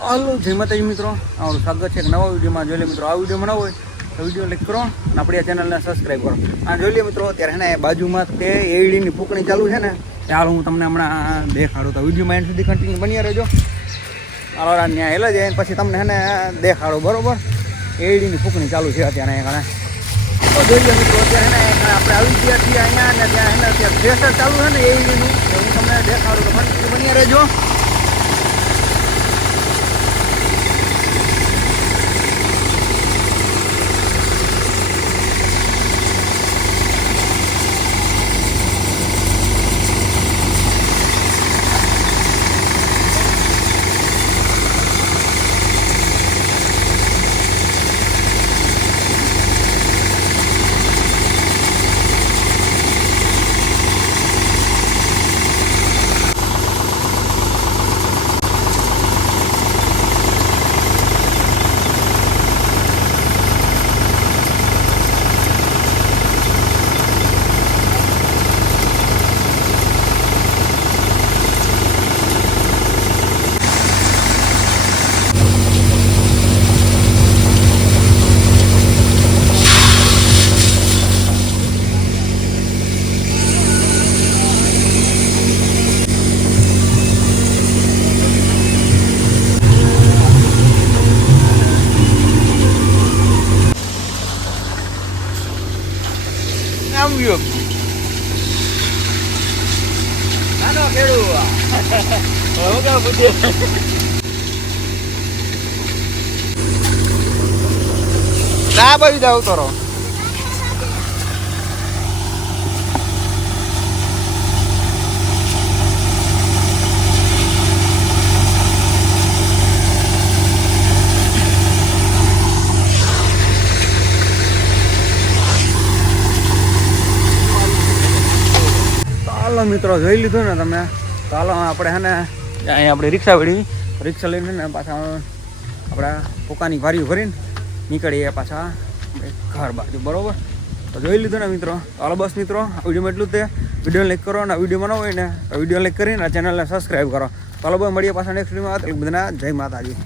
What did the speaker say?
હાલો જય માતાજી મિત્રો, અમારું સ્વાગત છે એક નવા વિડીયોમાં. જોઈ લે મિત્રો, આ વિડીયો બનાવો હોય તો વિડીયો લાઈક કરો અને આપણી આ ચેનલને સબસ્ક્રાઈબ કરો. આ જોઈ લે મિત્રો, અત્યારે હે ને બાજુમાં તે એડીની ફૂંકણી ચાલુ છે ને, ચાલો હું તમને હમણાં દેખાડું. તો વિડીયોમાં એન્ડ સુધી કન્ટિન્યુ બની રહેજો. હાલો ત્યાં હેલા જાય પછી તમને હે ને દેખાડો બરોબર. એડીની ફૂંકણી ચાલુ છે અત્યારે અહીંયા ઘણા. તો જોઈ લે મિત્રો, અત્યારે હે ને આપણે આવી ગયા છીએ અહીંયા ને ત્યાં હે ને અત્યારે પ્રેશર ચાલુ છે ને એડીનું, હું તમને દેખાડું. તો કન્ટિન્યુ બની રહેજો. નાનો ખેડૂત ના બાજુ જાવ તો મિત્રો જોઈ લીધું ને તમે. ચાલો આપણે હે ને અહીંયા આપણે રિક્ષા વળી રિક્ષા લઈને ને પાછા આપણા પોકાની વારીઓ ભરીને નીકળીએ પાછા ઘર બાજુ બરોબર. તો જોઈ લીધું ને મિત્રો. ચાલો બસ મિત્રો, આ વિડીયોમાં એટલું જ તે. વિડીયો લાઈક કરો અને વિડીયો બનાવો હોય ને વિડીયો લાઈક કરીને ચેનલને સબસ્ક્રાઈબ કરો. ચાલો બસ મળીએ પાછા નેક્સ્ટ વિડીયોમાં. બધાને જય માતાજી.